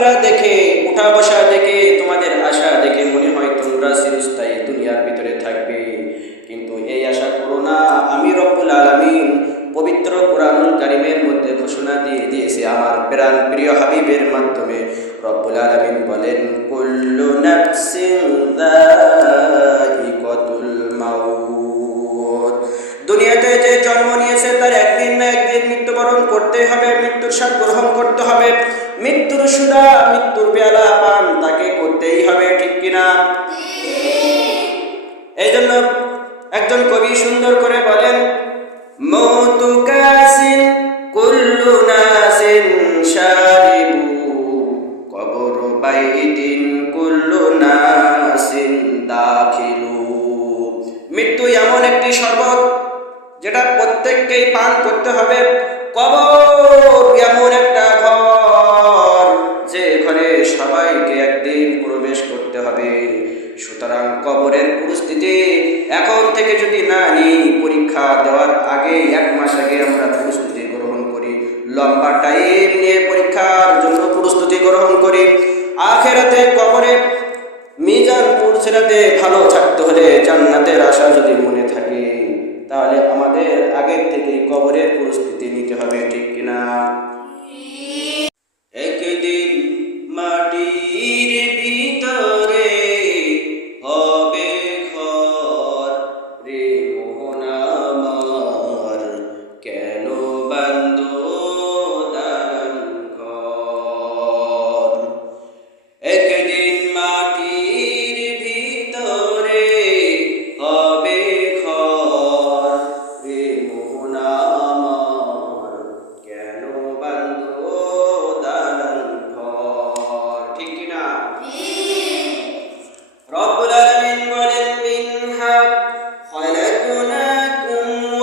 চলাফেরা দেখে উঠা বসা দেখে, তোমাদের আশা দেখে মনে হয় তোমরা চিরস্থায়ী দুনিয়ার ভিতরে থাকবে। কিন্তু এই আশা করো না। আমি রব্বুল আলমিন পবিত্র কোরআনুল কারিমের মধ্যে ঘোষণা দিয়ে দিয়েছে, আমার প্রাণ প্রিয় হাবিবের মাধ্যমে। রব্বুল আলমিন বলেন, কুল্লু নাফসিন যায়িকাতুল মাউত। দুনিয়াতে যে জন্ম নিয়েছে, তার একদিন না একদিন মৃত্যুবরণ করতে হবে, মৃত্যুর সাথ গ্রহণ করতে হবে। মৃত্যুর সুদা, মৃত্যুর পেয়ালা পান তাকে করতেই হবে, ঠিক কিনা? এই জন্য একজন কবি সুন্দর করে বলেন, মৌতু কাসিন, কুল্লু নাসিন শারিবু, কবর বাইদিন কুল্লু নাসিন দাখিলু। মৃত্যু এমন একটি শরবত যেটা প্রত্যেককেই পান করতে হবে। কবর এমন একটা সুতরাং কবরের পরিস্থিতি এখন থেকে যদি না নিই, পরীক্ষা দেওয়ার আগে এক মাস আগে আমরা প্রস্তুতি গ্রহণ করি। লম্বা টাইম নিয়ে পরীক্ষার জন্য প্রস্তুতি গ্রহণ করি। আখেরাতে কবরে মিজান পুরুষেরাতে ভালো থাকতে হলে জান্নাতের আশা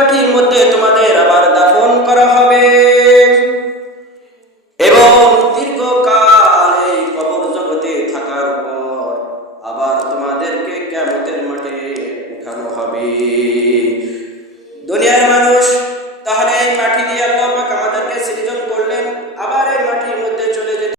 মাটির মধ্যে তোমাদের আবার দাফন করা হবে। এবং দীর্ঘকাল এই কবর জগতে থাকার পর আবার তোমাদেরকে ক্যামতের মাঠে উঠানো হবে।